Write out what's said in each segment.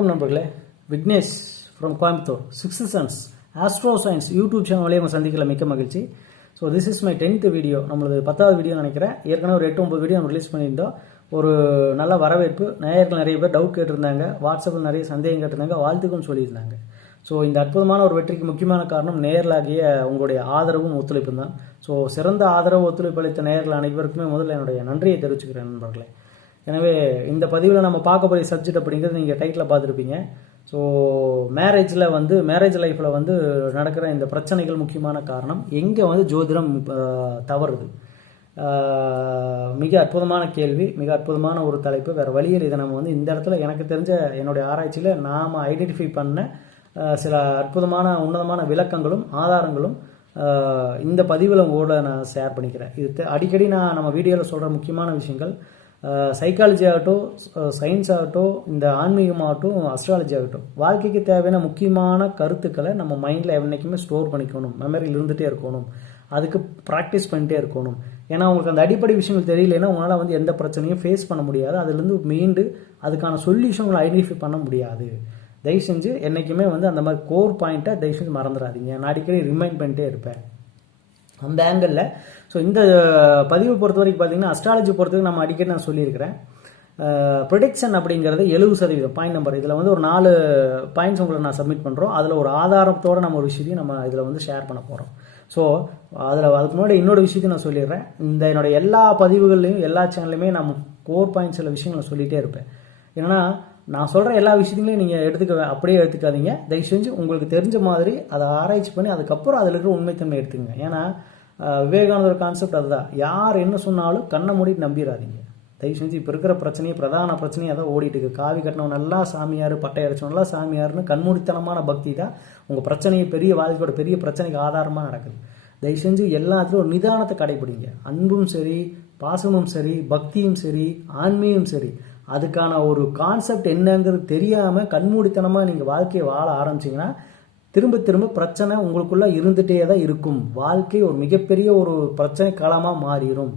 வணக்கம் நண்பர்களே. Vignesh from Coimbatore. 6th Sense Astro Science YouTube channel வழியாக சந்திக்கல மிக்க மகிழ்ச்சி. So this is my 10th video, நம்மளது 10வது வீடியோ நினைக்கிறேன். ஏற்கனவே ஒரு 8-9 வீடியோ நம்ம ரிலீஸ் பண்ணியிருந்தோம். ஒரு நல்ல வரவேற்பு, நேயர்கள் நிறைய பேர் டவுட் கேட்டிருந்தாங்க, வாட்ஸ்அப்பில் நிறைய சந்தேகம் கேட்டிருந்தாங்க, வாழ்த்துக்கும் சொல்லியிருந்தாங்க. ஸோ இந்த அற்புதமான ஒரு வெற்றிக்கு முக்கியமான காரணம் நேயர்களாகிய உங்களுடைய ஆதரவும் ஒத்துழைப்பும் தான். ஸோ சிறந்த ஆதரவு ஒத்துழைப்பு அளித்த நேயர்கள் அனைவருக்குமே முதல்ல என்னுடைய நன்றியை தெரிவிச்சுக்கிறேன் நண்பர்களே. எனவே இந்த பதிவில் நம்ம பார்க்கக்கூடிய சப்ஜெக்ட் அப்படிங்கிறது நீங்கள் டைட்டில் பார்த்துருப்பீங்க. ஸோ மேரேஜ் லைஃப்பில் வந்து நடக்கிற இந்த பிரச்சனைகள் முக்கியமான காரணம் எங்கே வந்து ஜோதிடம் தவறுது. மிக அற்புதமான கேள்வி, மிக அற்புதமான ஒரு தலைப்பு. வேறு வழியில் இதை நம்ம வந்து இந்த இடத்துல எனக்கு தெரிஞ்ச என்னுடைய ஆராய்ச்சியில் நாம் ஐடென்டிஃபை பண்ண சில அற்புதமான உன்னதமான விளக்கங்களும் ஆதாரங்களும் இந்த பதிவில் உங்களோட நான் ஷேர் பண்ணிக்கிறேன். இது அடிக்கடி நம்ம வீடியோவில் சொல்கிற முக்கியமான விஷயங்கள். சைக்காலஜி ஆகட்டும், சயின்ஸ் ஆகட்டும், இந்த ஆன்மீகமாகட்டும், அஸ்ட்ராலஜி ஆகட்டும், வாழ்க்கைக்கு தேவையான முக்கியமான கருத்துக்களை நம்ம மைண்டில் என்றைக்குமே ஸ்டோர் பண்ணிக்கணும், மெமரியில் இருந்துகிட்டே இருக்கணும், அதுக்கு ப்ராக்டிஸ் பண்ணிட்டே இருக்கணும். ஏன்னா உங்களுக்கு அந்த அடிப்படை விஷயங்கள் தெரியலன்னா உங்களால் வந்து எந்த பிரச்சனையும் ஃபேஸ் பண்ண முடியாது, அதுலேருந்து மீண்டு அதுக்கான சொல்யூஷன் உங்களை ஐடென்டிஃபை பண்ண முடியாது. தயவு செஞ்சு என்றைக்குமே வந்து அந்த மாதிரி கோர் பாயிண்ட்டை தயவு செஞ்சு மறந்துடாதீங்க. நான் அடிக்கடி ரிமைண்ட் பண்ணிட்டே இருப்பேன் அந்த ஆங்கிளில். ஸோ இந்த பதிவு பொறுத்த வரைக்கும் பார்த்தீங்கன்னா, அஸ்ட்ராலஜி பொறுத்தவரைக்கும் நம்ம அடிக்கடி நான் சொல்லியிருக்கிறேன். ப்ரிடிக்ஷன் அப்படிங்கிறது 70% பாயிண்ட் நம்பர். இதில் வந்து ஒரு 4 பாயிண்ட்ஸ் உங்களுக்கு நான் சப்மிட் பண்ணுறோம். அதில் ஒரு ஆதாரத்தோடு நம்ம ஒரு விஷயத்தையும் நம்ம இதில் வந்து ஷேர் பண்ண போகிறோம். ஸோ அதுக்கு முன்னாடி இன்னொரு விஷயத்தையும் நான் சொல்லிடுறேன். இந்த என்னோட எல்லா பதிவுகள்லையும் எல்லா சேனல்லையுமே நான் கோர் பாயிண்ட்ஸ் சில விஷயங்களை சொல்லிகிட்டே இருப்பேன். ஏன்னா நான் சொல்கிற எல்லா விஷயத்தையும் நீங்கள் அப்படியே எடுத்துக்காதீங்க. தயவு செஞ்சு உங்களுக்கு தெரிஞ்ச மாதிரி அதை ஆராய்ச்சி பண்ணி அதுக்கப்புறம் அதில் இருக்கிற உண்மைத்தன்மை எடுத்துங்க. ஏன்னா விவேகானந்தர் கான்செப்ட் அதுதான். யார் என்ன சொன்னாலும் கண்ணை மூடிட்டு நம்பிடாதீங்க. தயவு செஞ்சு இப்போ இருக்கிற பிரதான பிரச்சனையை அதான் ஓடிட்டு இருக்கு. காவி கட்டினவன் நல்லா சாமியார், பட்டை அடிச்சவன் நல்லா சாமியார்னு கண்மூடித்தனமான பக்தி தான் உங்கள் பிரச்சனையை பெரிய வாழ்க்கையோட பெரிய பிரச்சனைக்கு ஆதாரமாக நடக்குது. தயவு செஞ்சு எல்லாத்துலையும் ஒரு நிதானத்தை கடைபிடிங்க. அன்பும் சரி, பாசமும் சரி, பக்தியும் சரி, ஆன்மீகம் சரி, அதுக்கான ஒரு கான்செப்ட் என்னங்கிறது தெரியாமல் கண்மூடித்தனமாக நீங்கள் வாழ்க்கையை வாழ ஆரம்பிச்சிங்கன்னா திரும்ப திரும்ப பிரச்சனை உங்களுக்குள்ளே இருந்துகிட்டே தான் இருக்கும். வாழ்க்கை ஒரு மிகப்பெரிய ஒரு பிரச்சனை காலமாக மாறிடும்.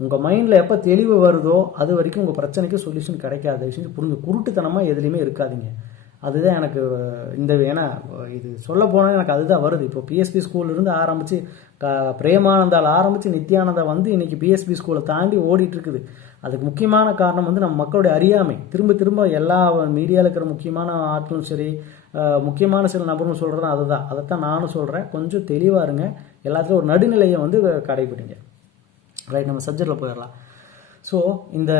உங்கள் மைண்டில் எப்போ தெளிவு வருதோ அது வரைக்கும் உங்கள் பிரச்சனைக்கு சொல்யூஷன் கிடைக்காது. புரிஞ்சு குருட்டுத்தனமாக எதுலேயுமே இருக்காதீங்க. அதுதான் எனக்கு ஏன்னா இது சொல்ல போனால் எனக்கு அதுதான் வருது. இப்போ பிஎஸ்பி ஸ்கூல்லேருந்து ஆரம்பித்து பிரேமானந்தால் ஆரம்பித்து நித்யானந்தா வந்து இன்றைக்கி பிஎஸ்பி ஸ்கூலை தாண்டி ஓடிட்டு இருக்குது. அதுக்கு முக்கியமான காரணம் வந்து நம்ம மக்களுடைய அறியாமை. திரும்ப திரும்ப எல்லா மீடியாவில் இருக்கிற முக்கியமான ஆட்களும் சரி, முக்கியமான சில நபரும் சொல்கிறதும் அதுதான். அதைத்தான் நானும் சொல்கிறேன். கொஞ்சம் தெளிவாக இருங்க. எல்லாத்துலையும் ஒரு நடுநிலையை வந்து கடைபிடிங்க. ரைட், நம்ம சப்ஜெக்டில் போயிடலாம். ஸோ இந்த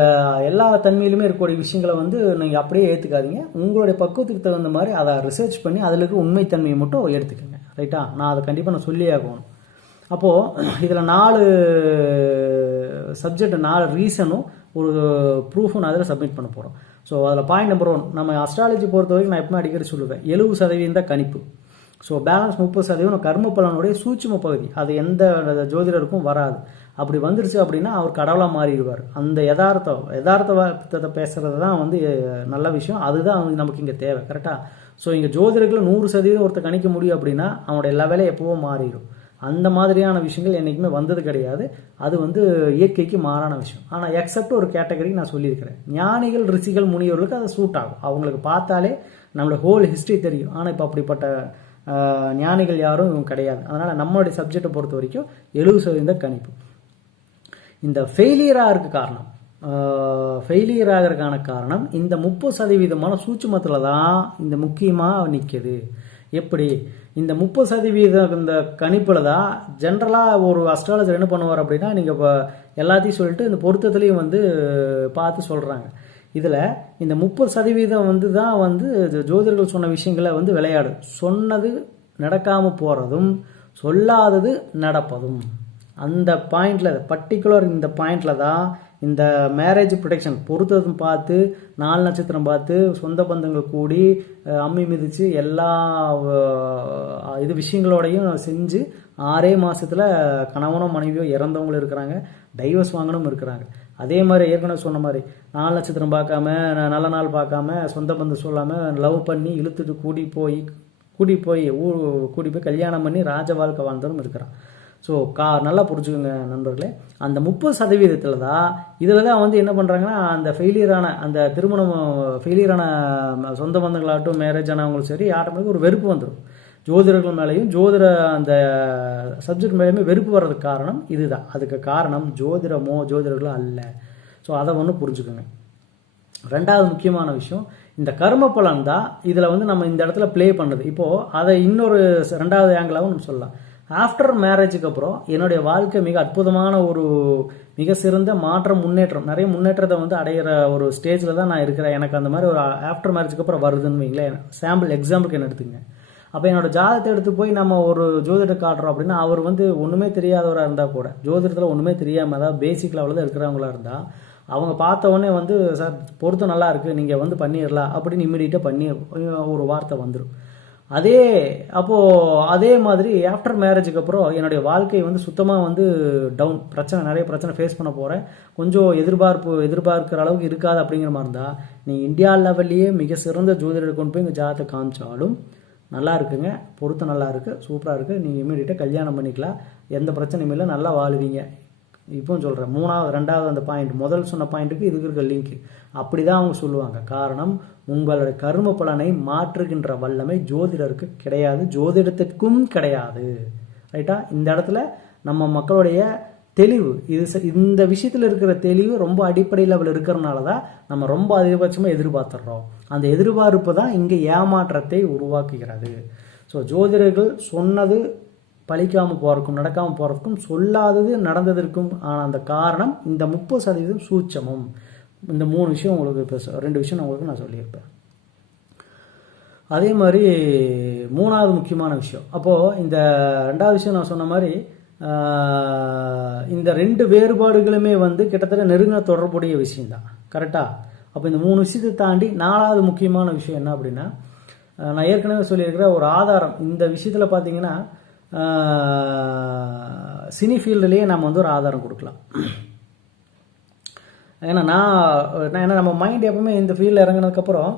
எல்லா தன்மையிலுமே இருக்கக்கூடிய விஷயங்களை வந்து நீங்கள் அப்படியே ஏற்றுக்காதீங்க. உங்களுடைய பக்குவத்துக்கு தகுந்த மாதிரி அதை ரிசர்ச் பண்ணி அதில் இருக்கிற உண்மைத்தன்மையை மட்டும் எடுத்துக்கோங்க. ரைட்டா? நான் அதை கண்டிப்பாக நான் சொல்லியே ஆகணும். அப்போது இதில் 4 சப்ஜெக்ட், 4 ரீசனும் ஒரு ப்ரூஃபும் நான் அதில் சப்மிட் பண்ண போகிறோம். ஸோ அதில் பாயிண்ட் நம்பர் 1, நம்ம அஸ்ட்ராலஜி பொறுத்த வரைக்கும் நான் எப்பவுமே அடிக்கடி சொல்லுவேன், 70% கணிப்பு. ஸோ பேலன்ஸ் 30% கர்ம பலனுடைய சூட்சும பகுதி. அது எந்த ஜோதிடருக்கும் வராது. அப்படி வந்துருச்சு அப்படின்னா அவர் கடவுளாக மாறிடுவார். அந்த யதார்த்தத்தை பேசுகிறது தான் வந்து நல்ல விஷயம். அதுதான் வந்து நமக்கு இங்கே தேவை. கரெக்டாக? ஸோ இங்கே ஜோதிடர்களை 100% ஒருத்தர் கணிக்க முடியும் அப்படின்னா அவனுடைய எல்லா வேலையும் எப்போவோ மாறிடும். அந்த மாதிரியான விஷயங்கள் என்றைக்குமே வந்தது கிடையாது. அது வந்து இயற்கைக்கு மாறான விஷயம். ஆனால் எக்ஸப்ட் ஒரு கேட்டகரி நான் சொல்லியிருக்கிறேன். ஞானிகள், ரிஷிகள், முனிவர்களுக்கு அது சூட் ஆகும். அவங்களுக்கு பார்த்தாலே நம்மளோட ஹோல் ஹிஸ்ட்ரி தெரியும். ஆனால் இப்போ அப்படிப்பட்ட ஞானிகள் யாரும் கிடையாது. அதனால் நம்மளுடைய சப்ஜெக்டை பொறுத்த வரைக்கும் 70% கணிப்பு. இந்த ஃபெயிலியராக இருக்க காரணம், ஃபெயிலியர் ஆகிறதுக்கான காரணம் இந்த 30% சூட்சுமத்தில் தான் இந்த முக்கியமாக நிற்கிது. எப்படி? இந்த 30% இந்த கணிப்பில் தான் ஜென்ரலாக ஒரு அஸ்ட்ராலஜர் என்ன பண்ணுவார் அப்படின்னா, நீங்கள் இப்போ எல்லாத்தையும் சொல்லிட்டு இந்த பொருத்தத்துலேயும் வந்து பார்த்து சொல்கிறாங்க. இதில் இந்த 30% வந்து தான் வந்து ஜோதிடர்கள் சொன்ன விஷயங்களை வந்து விளையாடு. சொன்னது நடக்காமல் போகிறதும், சொல்லாதது நடப்பதும். அந்த பாயிண்டில், பர்டிகுலர் இந்த பாயிண்டில் தான் இந்த மேரேஜ் ப்ரொடெக்ஷன் பொறுத்ததும் பார்த்து, 4 நட்சத்திரம் பார்த்து, சொந்த பந்தங்கள் கூடி அம்மி மிதித்து எல்லா விஷயங்களோடையும் செஞ்சு 6 மாதத்தில் கணவனோ மனைவியோ இறந்தவங்களும் இருக்கிறாங்க, டைவர்ஸ் வாங்கணும் இருக்கிறாங்க. அதே மாதிரி ஏற்கனவே சொன்ன மாதிரி 4 நட்சத்திரம் பார்க்காம, நல்ல நாள் பார்க்காம, சொந்த பந்தம் சொல்லாமல் லவ் பண்ணி இழுத்துட்டு கூடி போய் கல்யாணம் பண்ணி ராஜ வாழ்க்கை வாழ்ந்தவரும் இருக்கிறான். ஸோ நல்லா புரிஞ்சுக்கோங்க நண்பர்களே. அந்த 30% தான் இதில் தான் வந்து என்ன பண்ணுறாங்கன்னா, அந்த ஃபெயிலியரான அந்த திருமணம் ஃபெயிலியரான சொந்த பந்தங்களாகட்டும், மேரேஜ் ஆனவங்களும் சரி, ஆட்டோமேட்டிக் ஒரு வெறுப்பு வந்துடும். ஜோதிடர்கள் மேலேயும் ஜோதிட அந்த சப்ஜெக்ட் மேலேயுமே வெறுப்பு வர்றதுக்கு காரணம் இதுதான். அதுக்கு காரணம் ஜோதிடமோ ஜோதிடர்களோ அல்ல. ஸோ அதை ஒன்று புரிஞ்சுக்கோங்க. ரெண்டாவது முக்கியமான விஷயம், இந்த கர்ம பலன் தான் இதில் வந்து நம்ம இந்த இடத்துல ப்ளே பண்ணுது. இப்போது அதை இன்னொரு ரெண்டாவது ஆங்கிளாகவும் நம்ம சொல்லலாம். ஆஃப்டர் மேரேஜுக்கு அப்புறம் என்னுடைய வாழ்க்கை மிக அற்புதமான ஒரு மிக சிறந்த மாற்றம், முன்னேற்றம், நிறைய முன்னேற்றத்தை வந்து அடையிற ஒரு ஸ்டேஜில் தான் நான் இருக்கிறேன். எனக்கு அந்த மாதிரி ஒரு ஆஃப்டர் மேரேஜுக்கு அப்புறம் வருதுன்னு வைங்களேன். எக்ஸாம்பிளுக்கு என்ன எடுத்துங்க. அப்போ என்னோட ஜாதகத்தை எடுத்து போய் நம்ம ஒரு ஜோதிடர் காட்டுறோம் அப்படின்னா, அவர் வந்து ஒன்றுமே தெரியாதவராக இருந்தால் கூட, ஜோதிடத்தில் ஒன்றுமே தெரியாமல் அதாவது பேசிக் லெவலில் தான் இருக்கிறவங்களா இருந்தால், அவங்க பார்த்த உடனே வந்து சார் பொருத்தம் நல்லா இருக்குது, நீங்கள் வந்து பண்ணிடலாம் அப்படின்னு இம்மிடியட்டாக பண்ணி ஒரு வார்த்தை வந்துடும். அதே மாதிரி ஆஃப்டர் மேரேஜுக்கு அப்புறம் என்னுடைய வாழ்க்கை வந்து சுத்தமாக வந்து டவுன், நிறைய பிரச்சனை ஃபேஸ் பண்ண போகிறேன், கொஞ்சம் எதிர்பார்க்குற அளவுக்கு இருக்காது அப்படிங்கிற மாதிரி இருந்தால், நீங்கள் இந்தியா லெவல்லையே மிக சிறந்த ஜோதிடர் கொண்டு போய் இங்கே ஜாதகத்தை காமிச்சாலும் நல்லா இருக்குங்க, பொருத்தம் நல்லா இருக்குது, சூப்பராக இருக்குது, நீங்கள் இமீடியட்டாக கல்யாணம் பண்ணிக்கலாம், எந்த பிரச்சனையும் இல்லை, நல்லா வாழ்வீங்க. இப்போ சொல்கிறேன், ரெண்டாவது அந்த பாயிண்ட், முதல் சொன்ன பாயிண்ட்டுக்கு இதுக்கு இருக்க லிங்க் அப்படி தான் அவங்க சொல்லுவாங்க. காரணம், உங்களுடைய கர்ம பலனை மாற்றுகின்ற வல்லமை ஜோதிடருக்கு கிடையாது, ஜோதிடத்திற்கும் கிடையாது. ரைட்டா? இந்த இடத்துல நம்ம மக்களுடைய தெளிவு, இந்த விஷயத்தில் இருக்கிற தெளிவு ரொம்ப அடிப்படை லெவல் இருக்கிறனால தான் நம்ம ரொம்ப அதிகபட்சமாக எதிர்பார்த்துடுறோம். அந்த எதிர்பார்ப்பு தான் இங்கே ஏமாற்றத்தை உருவாக்குகிறது. ஸோ ஜோதிடர்கள் சொன்னது பழிக்காமல் போகிறதுக்கும் நடக்காமல் போகிறதுக்கும், சொல்லாதது நடந்ததற்கும் ஆன அந்த காரணம் இந்த 30% சூட்சமும். இந்த 3 விஷயம் உங்களுக்கு 2 விஷயம் உங்களுக்கு நான் சொல்லியிருப்பேன். அதே மாதிரி 3வது முக்கியமான விஷயம், அப்போது இந்த 2வது விஷயம் நான் சொன்ன மாதிரி இந்த 2 வேறுபாடுகளுமே வந்து கிட்டத்தட்ட நெருங்கின தொடர்புடைய விஷயம்தான். கரெக்டாக? அப்போ இந்த 3 விஷயத்தை தாண்டி 4வது முக்கியமான விஷயம் என்ன அப்படின்னா, நான் ஏற்கனவே சொல்லியிருக்கிற ஒரு ஆதாரம். இந்த விஷயத்தில் பார்த்தீங்கன்னா சினி ஃபீல்டுலேயே நம்ம வந்து ஒரு ஆதாரம் கொடுக்கலாம். ஏன்னா நம்ம மைண்ட் எப்பவுமே இந்த ஃபீல்டில் இறங்கினதுக்கப்புறம்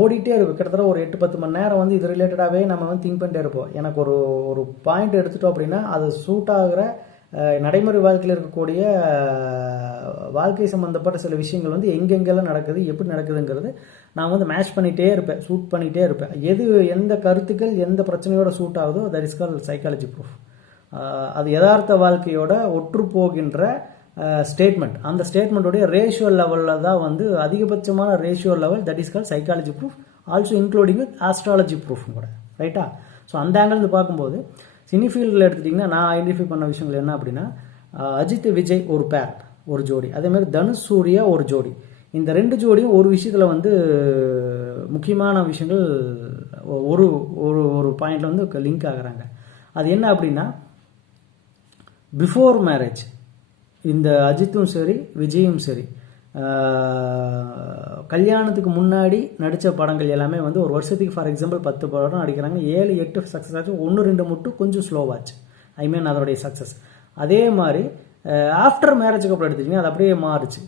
ஓடிட்டே இருக்கும். கிட்டத்தட்ட ஒரு 8-10 மணி நேரம் வந்து இது ரிலேட்டடாகவே நம்ம வந்து திங்க் பண்ணிட்டே இருப்போம். எனக்கு ஒரு பாயிண்ட் எடுத்துட்டோம் அப்படின்னா அது சூட் ஆகிற நடைமுறை வாழ்க்கையில் இருக்கக்கூடிய வாழ்க்கை சம்மந்தப்பட்ட சில விஷயங்கள் வந்து எங்கெங்கெல்லாம் நடக்குது, எப்படி நடக்குதுங்கிறது நான் வந்து மேட்ச் பண்ணிகிட்டே இருப்பேன், சூட் பண்ணிகிட்டே இருப்பேன். எந்த கருத்துக்கள் எந்த பிரச்சனையோட சூட் ஆகுதோ that is call psychology proof. அது யதார்த்த வாழ்க்கையோட ஒற்று போகின்ற ஸ்டேட்மெண்ட். அந்த ஸ்டேட்மெண்ட்டுடைய ரேஷியோ லெவலில் தான் வந்து அதிகபட்சமான ratio level, that is call psychology proof, also including with astrology proof கூட. ரைட்டா? ஸோ அந்த ஆங்கிள் பார்க்கும்போது சினி ஃபீல்டில் எடுத்துட்டிங்கன்னா நான் ஐடென்டிஃபை பண்ண விஷயங்கள் என்ன அப்படின்னா, அஜித் விஜய் ஒரு பேர், ஒரு ஜோடி, அதேமாதிரி தனுஷ் சூர்யா ஒரு ஜோடி. இந்த 2 ஜோடியும் ஒரு விஷயத்தில் வந்து முக்கியமான விஷயங்கள் ஒரு ஒரு பாயிண்டில் வந்து லிங்க் ஆகுறாங்க. அது என்ன அப்படின்னா, பிஃபோர் மேரேஜ் இந்த அஜித்தும் சரி விஜயும் சரி கல்யாணத்துக்கு முன்னாடி நடித்த படங்கள் எல்லாமே வந்து ஒரு வருஷத்துக்கு ஃபார் எக்ஸாம்பிள் 10 படம் நடிக்கிறாங்க, 7-8 சக்ஸஸ் ஆச்சு, 1-2 மட்டும் கொஞ்சம் ஸ்லோவாச்சு. அதோடைய சக்ஸஸ். அதே மாதிரி ஆஃப்டர் மேரேஜுக்கு அப்புறம் எடுத்துக்கிட்டிங்கன்னா அது அப்படியே மாறுச்சு.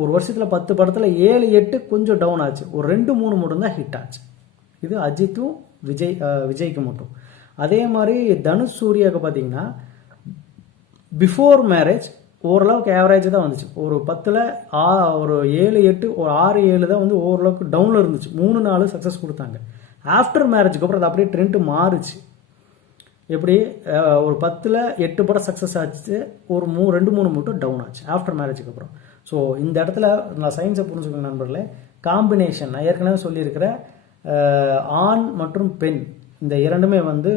ஒரு வருஷத்தில் 10 படத்தில் 7-8 கொஞ்சம் டவுன் ஆச்சு, ஒரு 2-3 மட்டும் தான் ஹிட் ஆச்சு. இது அஜித்தும் விஜய்க்கு மட்டும். அதே மாதிரி தனுஷ் சூர்யாவுக்கு பார்த்தீங்கன்னா பிஃபோர் மேரேஜ் ஓரளவுக்கு ஆவரேஜ் தான் வந்துச்சு. ஒரு 10ல் ஒரு 7-8 ஒரு 6-7 தான் வந்து ஓரளவுக்கு டவுனில் இருந்துச்சு. 3-4 சக்ஸஸ் கொடுத்தாங்க. ஆஃப்டர் மேரேஜுக்கு அப்புறம் அது அப்படியே ட்ரெண்ட் மாறுச்சு. எப்படி ஒரு 10ல் 8 படம் சக்ஸஸ் ஆச்சு, ஒரு 2-3 மட்டும் டவுன் ஆச்சு ஆஃப்டர் மேரேஜுக்கு அப்புறம். ஸோ இந்த இடத்துல நான் சயின்ஸை புரிஞ்சுக்கோங்க நண்பர்களே. காம்பினேஷன் நான் ஏற்கனவே சொல்லியிருக்கிற ஆண் மற்றும் பெண் இந்த இரண்டுமே வந்து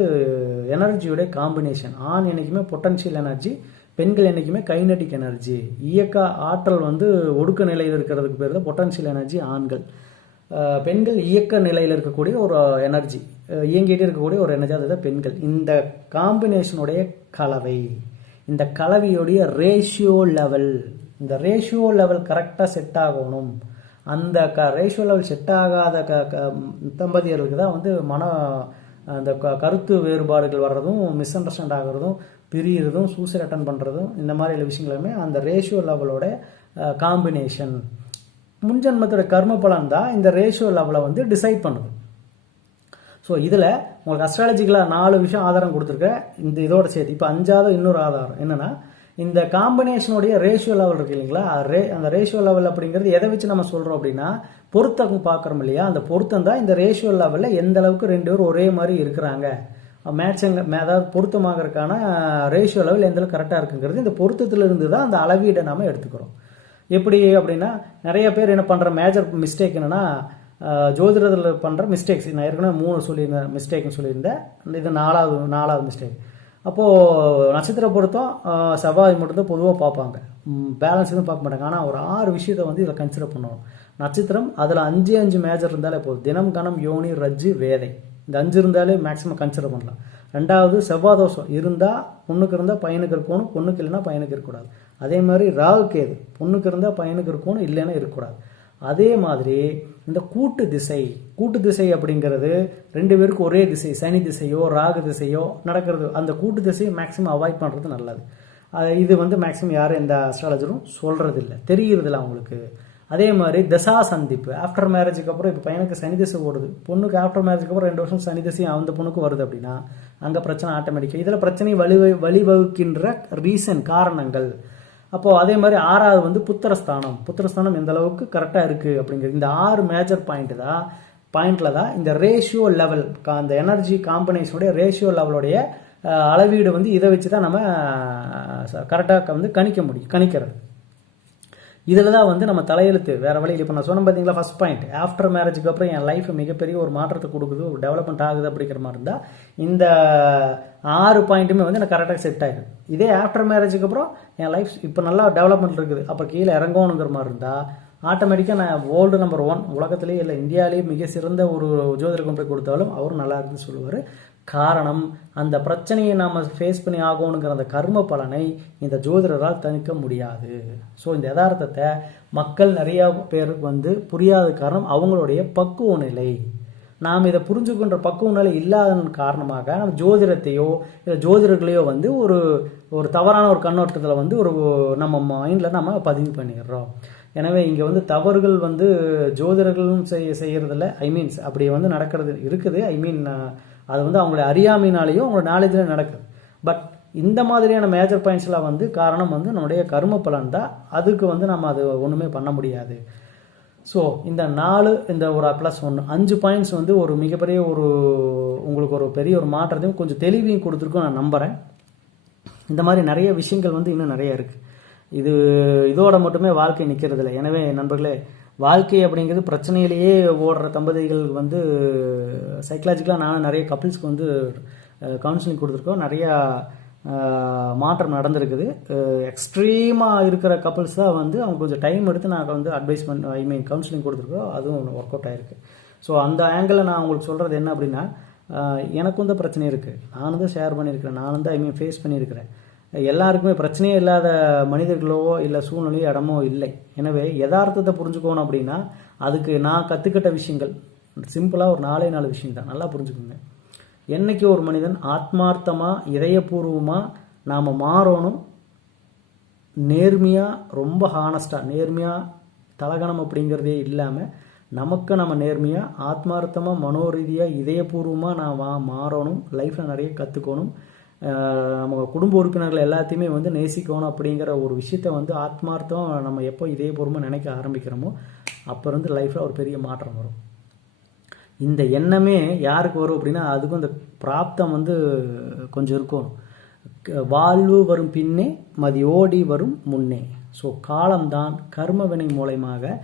எனர்ஜியோடைய காம்பினேஷன். ஆண் என்றைக்குமே பொட்டன்ஷியல் எனர்ஜி, பெண்கள் என்றைக்குமே கைனடிக் எனர்ஜி. இயக்க ஆற்றல் வந்து ஒடுக்க நிலையில் இருக்கிறதுக்கு பேர் தான் பொட்டன்ஷியல் எனர்ஜி ஆண்கள். பெண்கள் இயக்க நிலையில் இருக்கக்கூடிய ஒரு எனர்ஜி, இயங்கிட்டே இருக்கக்கூடிய ஒரு எனர்ஜி, அதுதான் பெண்கள். இந்த காம்பினேஷனுடைய கலவை, இந்த கலவையுடைய ரேஷியோ லெவல், இந்த ரேஷியோ லெவல் கரெக்டாக செட் ஆகணும். அந்த ரேஷியோ லெவல் செட் ஆகாத தம்பதியர்களுக்கு தான் வந்து அந்த கருத்து வேறுபாடுகள் வர்றதும், மிஸ் அண்டர்ஸ்டாண்ட் ஆகிறதும், பிரியறதும், சூசைட் அட்டன் பண்ணுறதும், இந்த மாதிரி விஷயங்களுமே அந்த ரேஷியோ லெவலோட காம்பினேஷன். முன்ஜன்மத்தோட கர்ம பலன் தான் இந்த ரேஷியோ லெவலை வந்து டிசைட் பண்ணுது. ஸோ ஸோ இதில் உங்களுக்கு அஸ்ட்ராலஜிக்கலாக 4 விஷயம் ஆதாரம் கொடுத்துருக்கேன். இந்த இதோட சேர்த்து இப்போ 5வது இன்னொரு ஆதாரம் என்னென்னா, இந்த காம்பினேஷனுடைய ரேஷியோ லெவல் இருக்கு இல்லைங்களா, அந்த ரேஷியோ லெவல் அப்படிங்கிறது எதை வச்சு நம்ம சொல்கிறோம் அப்படின்னா, பொருத்தம் பார்க்குறோம் இல்லையா, அந்த பொருத்தம் தான் இந்த ரேஷியோ லெவலில் எந்த அளவுக்கு 2 பேரும் ஒரே மாதிரி இருக்கிறாங்க, மேட்சிங் அதாவது பொருத்தமாகறதுக்கான ரேஷியோ லெவல் எந்த அளவுக்கு கரெக்டாக இருக்குங்கிறது இந்த பொருத்தத்திலிருந்து தான் அந்த அளவீடை நம்ம எடுத்துக்கிறோம். எப்படி அப்படின்னா, நிறைய பேர் என்ன பண்ணுற மேஜர் மிஸ்டேக் என்னென்னா, ஜோதிடத்தில் பண்ணுற மிஸ்டேக்ஸ் நான் ஏற்கனவே 3 சொல்லியிருந்தேன் மிஸ்டேக்னு சொல்லியிருந்தேன். இது 4வது மிஸ்டேக். அப்போது நட்சத்திர பொருத்தம் செவ்வாய் மட்டும்தான் பொதுவாக பார்ப்பாங்க, பேலன்ஸ் எதுவும் பார்க்க மாட்டாங்க. ஆனால் ஒரு 6 விஷயத்தை வந்து இதில் கன்சிடர் பண்ணுவோம். நட்சத்திரம் அதில் 5 மேஜர் இருந்தாலே போதும். தினம், கணம், யோனி, ரஜ்ஜு, வேதை, இந்த 5 இருந்தாலே மேக்ஸிமம் கன்சிடர் பண்ணலாம். 2வது செவ்வாய் தோஷம் இருந்தால் பொண்ணுக்கு இருந்தால் பையனுக்கு இருக்கணும், பொண்ணுக்கு இல்லைன்னா பையனுக்கு இருக்கக்கூடாது. அதே மாதிரி ராகு கேது பொண்ணுக்கு இருந்தால் பையனுக்கு இருக்கணும், இல்லைன்னா இருக்கக்கூடாது. அதே மாதிரி இந்த கூட்டு திசை அப்படிங்கிறது 2 பேருக்கு ஒரே திசை, சனி திசையோ ராகு திசையோ நடக்கிறது, அந்த கூட்டு திசையை மேக்ஸிமம் அவாய்ட் பண்ணுறது நல்லது. இது வந்து மேக்ஸிமம் யாரும் எந்த அஸ்ட்ராலஜரும் சொல்கிறதில்ல, தெரிகிறதில்ல அவங்களுக்கு. அதே மாதிரி தசா சந்திப்பு ஆஃப்டர் மேரேஜுக்கு அப்புறம் இப்போ பையனுக்கு சனி திசை ஓடுது, பொண்ணுக்கு ஆஃப்டர் மேரேஜுக்கு அப்புறம் 2 வருஷம் சனி திசை அந்த பொண்ணுக்கு வருது அப்படின்னா அங்கே பிரச்சனை ஆட்டோமேட்டிக்காக. இதில் பிரச்சனை வழிவகுக்கின்ற ரீசன் காரணங்கள். அப்போது அதே மாதிரி 6வது வந்து புத்திரஸ்தானம் எந்த அளவுக்கு கரெக்டாக இருக்குது அப்படிங்கிறது. இந்த 6 மேஜர் பாயிண்டில் தான் இந்த ரேஷியோ லெவல், அந்த எனர்ஜி காம்பினேஷனுடைய ரேஷியோ லெவலுடைய அளவீடு வந்து இதை வச்சு தான் நம்ம கரெக்டாக வந்து கணிக்கிறது. இதில் தான் வந்து நம்ம தலையெழுத்து வேறு வழியில். இப்போ நான் சொன்ன பார்த்தீங்களா, ஃபர்ஸ்ட் பாயிண்ட் ஆஃப்டர் மேரேஜுக்கு அப்புறம் என் லைஃப் மிகப்பெரிய ஒரு மாற்றத்தை கொடுக்குது, ஒரு டெவலப்மெண்ட் ஆகுது அப்படிங்கிற மாதிரி இருந்தால் இந்த 6 பாயிண்ட்டுமே வந்து எனக்கு கரெக்டாக செட் ஆகிடும். இதே ஆஃப்டர் மேரேஜுக்கு அப்புறம் என் லைஃப் இப்போ நல்லா டெவலப்மெண்ட் இருக்குது, அப்போ கீழே இறங்கணுங்கிற மாதிரி இருந்தால் ஆட்டோமேட்டிக்காக நான் வேர்ல்டு நம்பர் 1 உலகத்திலேயே இல்லை இந்தியாவிலேயே மிக சிறந்த ஒரு ஜோதிடர் கொண்டு போய் கொடுத்தாலும் அவரும் நல்லா இருக்குன்னு சொல்லுவார். காரணம், அந்த பிரச்சனையை நாம் ஃபேஸ் பண்ணி ஆகணுங்கிற அந்த கர்ம பலனை இந்த ஜோதிடரால் தணிக்க முடியாது. ஸோ இந்த யதார்த்தத்தை மக்கள் நிறையா பேருக்கு வந்து புரியாத காரணம் அவங்களுடைய பக்குவ நிலை. நாம் இதை புரிஞ்சுக்கின்ற பக்குவ நிலை இல்லாதன் காரணமாக நம்ம ஜோதிடத்தையோ இல்லை ஜோதிடர்களையோ வந்து ஒரு தவறான ஒரு கண்ணோட்டத்தில் வந்து நம்ம மைண்டில் நம்ம பதிவு பண்ணிடுறோம். எனவே இங்கே வந்து தவறுகள் வந்து ஜோதிடர்களும் செய்யறதில்ல, அப்படி வந்து நடக்கிறது இருக்குது. அது வந்து அவங்களுடைய அறியாமையினாலேயும் அவங்களோட நாலேஜில் நடக்குது. பட் இந்த மாதிரியான மேஜர் பாயிண்ட்ஸ்லாம் வந்து காரணம் வந்து நம்முடைய கர்ம பலன் தான். அதுக்கு வந்து நம்ம அது ஒன்றுமே பண்ண முடியாது. ஸோ இந்த 4 இந்த ஒரு +1 5 பாயிண்ட்ஸ் வந்து ஒரு மிகப்பெரிய உங்களுக்கு ஒரு பெரிய ஒரு மாற்றத்தையும் கொஞ்சம் தெளிவையும் கொடுத்துருக்கோம் நான் நம்புகிறேன். இந்த மாதிரி நிறைய விஷயங்கள் வந்து இன்னும் நிறைய இருக்குது. இதோட மட்டுமே வாழ்க்கை நிற்கிறதில்ல. எனவே நண்பர்களே, வாழ்க்கை அப்படிங்கிறது பிரச்சனையிலேயே ஓடுற தம்பதிகள் வந்து சைக்கலாஜிக்கலாக நான் நிறைய கப்பிள்ஸ்க்கு வந்து கவுன்சிலிங் கொடுத்துருக்கோம். நிறையா மாற்றம் நடந்திருக்குது. எக்ஸ்ட்ரீமாக இருக்கிற கப்பிள்ஸ் தான் வந்து அவங்க கொஞ்சம் டைம் எடுத்து நான் வந்து அட்வைஸ் கவுன்சிலிங் கொடுத்துருக்கோம். அதுவும் ஒர்க் அவுட் ஆகிருக்கு. ஸோ அந்த ஆங்கிளில் நான் உங்களுக்கு சொல்கிறது என்ன அப்படின்னா, எனக்கும் தான் பிரச்சனை இருக்குது, நானும் தான் ஷேர் பண்ணியிருக்கிறேன், நானும் தான் ஃபேஸ் பண்ணியிருக்கிறேன். எல்லாருக்குமே பிரச்சனையே இல்லாத மனிதர்களோ இல்லை சூழ்நிலையோ இடமோ இல்லை. எனவே யதார்த்தத்தை புரிஞ்சுக்கணும் அப்படின்னா அதுக்கு நான் கற்றுக்கிட்ட விஷயங்கள் சிம்பிளாக ஒரு 4 விஷயம் தான், நல்லா புரிஞ்சுக்கோங்க. என்னைக்கு ஒரு மனிதன் ஆத்மார்த்தமாக இதயபூர்வமாக நாம் மாறணும், நேர்மையாக, ரொம்ப ஹானஸ்டாக நேர்மையாக தலகணம் அப்படிங்கிறதே இல்லாமல் நமக்கு நம்ம நேர்மையாக ஆத்மார்த்தமாக மனோரீதியாக இதயபூர்வமாக நான் மாறணும், லைஃப்பில் நிறைய கற்றுக்கணும், நம்ம குடும்ப உறுப்பினர்கள் எல்லாத்தையுமே வந்து நேசிக்கணும் அப்படிங்கிற ஒரு விஷயத்த வந்து ஆத்மார்த்தம் நம்ம எப்போ இதயபூர்வமாக நினைக்க ஆரம்பிக்கிறோமோ அப்போ வந்து லைஃப்பில் ஒரு பெரிய மாற்றம் வரும். இந்த எண்ணமே யாருக்கு வரும் அப்படின்னா அதுக்கும் இந்த பிராப்தம் வந்து கொஞ்சம் இருக்கணும். வாழ்வு வரும் பின்னே மதியோடி வரும் முன்னே. ஸோ காலம்தான் கர்மவினை மூலமாக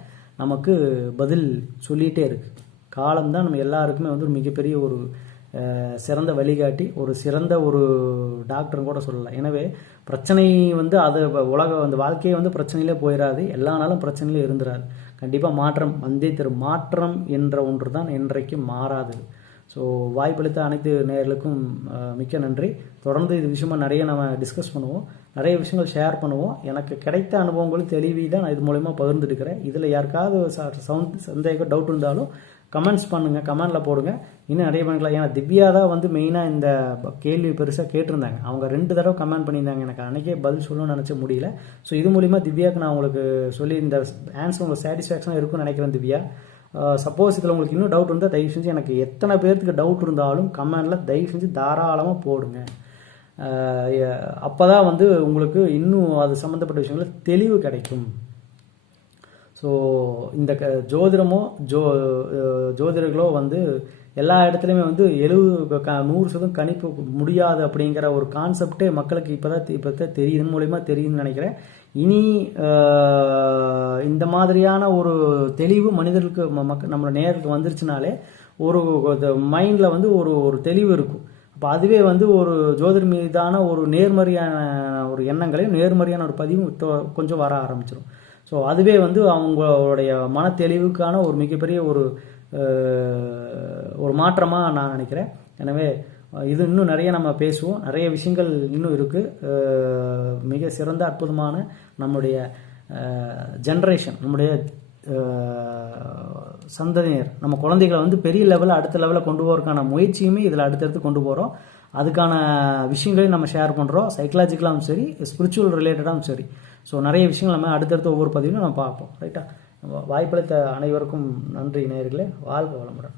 நமக்கு பதில் சொல்லிகிட்டே இருக்குது. காலம்தான் நம்ம எல்லாருக்குமே வந்து ஒரு மிகப்பெரிய ஒரு சிறந்த வழிகாட்டி, ஒரு சிறந்த ஒரு டாக்டரும் கூட சொல்லலாம். எனவே பிரச்சனை வந்து அது அந்த வாழ்க்கையை வந்து பிரச்சனையிலே போயிடாது, எல்லா நாளும் பிரச்சனையிலே இருந்துடாது. கண்டிப்பாக மாற்றம் வந்தே தரும். மாற்றம் என்ற ஒன்று தான் என்றைக்கும் மாறாது. ஸோ வாய்ப்பளித்த அனைத்து நேயர்களுக்கும் மிக்க நன்றி. தொடர்ந்து இது விஷயமா நிறைய நம்ம டிஸ்கஸ் பண்ணுவோம், நிறைய விஷயங்கள் ஷேர் பண்ணுவோம். எனக்கு கிடைத்த அனுபவங்களும் தெளிவி தான் நான் இது மூலயமா பகிர்ந்துருக்கிறேன். இதில் யாருக்காவது சந்தேகம் டவுட் இருந்தாலும் கமெண்ட்ஸ் பண்ணுங்கள், கமெண்டில் போடுங்க, இன்னும் நிறைய பண்ணிக்கலாம். ஏன்னா திவ்யா தான் வந்து மெயினாக இந்த கேள்வி பெருசாக கேட்டிருந்தாங்க. அவங்க 2 தடவை கமெண்ட் பண்ணியிருந்தாங்க, எனக்கு அன்றைக்கே பதில் சொல்லணும்னு நினச்ச முடியல. ஸோ இது மூலிமா திவ்யாவுக்கு நான் உங்களுக்கு சொல்லி இந்த ஆன்சர் உங்களுக்கு சாட்டிஸ்ஃபேக்ஷனாக இருக்கும்னு நினைக்கிறேன் திவ்யா. சப்போஸ் இதில் உங்களுக்கு இன்னும் டவுட் இருந்தால் தயவு செஞ்சு எனக்கு எத்தனை பேர்த்துக்கு டவுட் இருந்தாலும் கமெண்டில் தயவு செஞ்சு தாராளமாக போடுங்க. அப்போ தான் வந்து உங்களுக்கு இன்னும் அது சம்மந்தப்பட்ட விஷயங்களில் தெளிவு கிடைக்கும். ஸோ இந்த ஜோதிடமோ ஜோதிடர்களோ வந்து எல்லா இடத்துலையுமே வந்து 100% கணிப்பு முடியாது அப்படிங்கிற ஒரு கான்செப்டே மக்களுக்கு இப்போ தெரியும் மூலயமா தெரியுதுன்னு நினைக்கிறேன். இனி இந்த மாதிரியான ஒரு தெளிவு மனிதர்களுக்கு நம்மளோட நேரத்துக்கு வந்துருச்சுனாலே ஒரு மைண்டில் வந்து ஒரு தெளிவு இருக்கும். அப்போ அதுவே வந்து ஒரு ஜோதிடர் மீதான ஒரு நேர்மறையான ஒரு எண்ணங்களையும் நேர்மறையான ஒரு பதிவும் கொஞ்சம் வர ஆரம்பிச்சிடும். ஸோ அதுவே வந்து அவங்களுடைய மன தெளிவுக்கான ஒரு மிகப்பெரிய ஒரு மாற்றமாக நான் நினைக்கிறேன். எனவே இது இன்னும் நிறைய நம்ம பேசுவோம், நிறைய விஷயங்கள் இன்னும் இருக்குது. மிக சிறந்த அற்புதமான நம்முடைய ஜென்ரேஷன், நம்முடைய சந்ததியினர், நம்ம குழந்தைகளை வந்து பெரிய லெவலில் அடுத்த லெவலில் கொண்டு போகிறதுக்கான முயற்சியுமே இதில் அடுத்தடுத்து கொண்டு போகிறோம். அதுக்கான விஷயங்களையும் நம்ம ஷேர் பண்ணுறோம், சைக்கலாஜிக்கலாகவும் சரி ஸ்பிரிச்சுவல் ரிலேட்டடாகவும் சரி. ஸோ நிறைய விஷயங்கள் நம்ம அடுத்தடுத்து ஒவ்வொரு பதிவிலும் நம்ம பார்ப்போம். ரைட்டா? வாய்ப்பளித்த அனைவருக்கும் நன்றி நேயர்களே. வாழ்க வளமுடன்.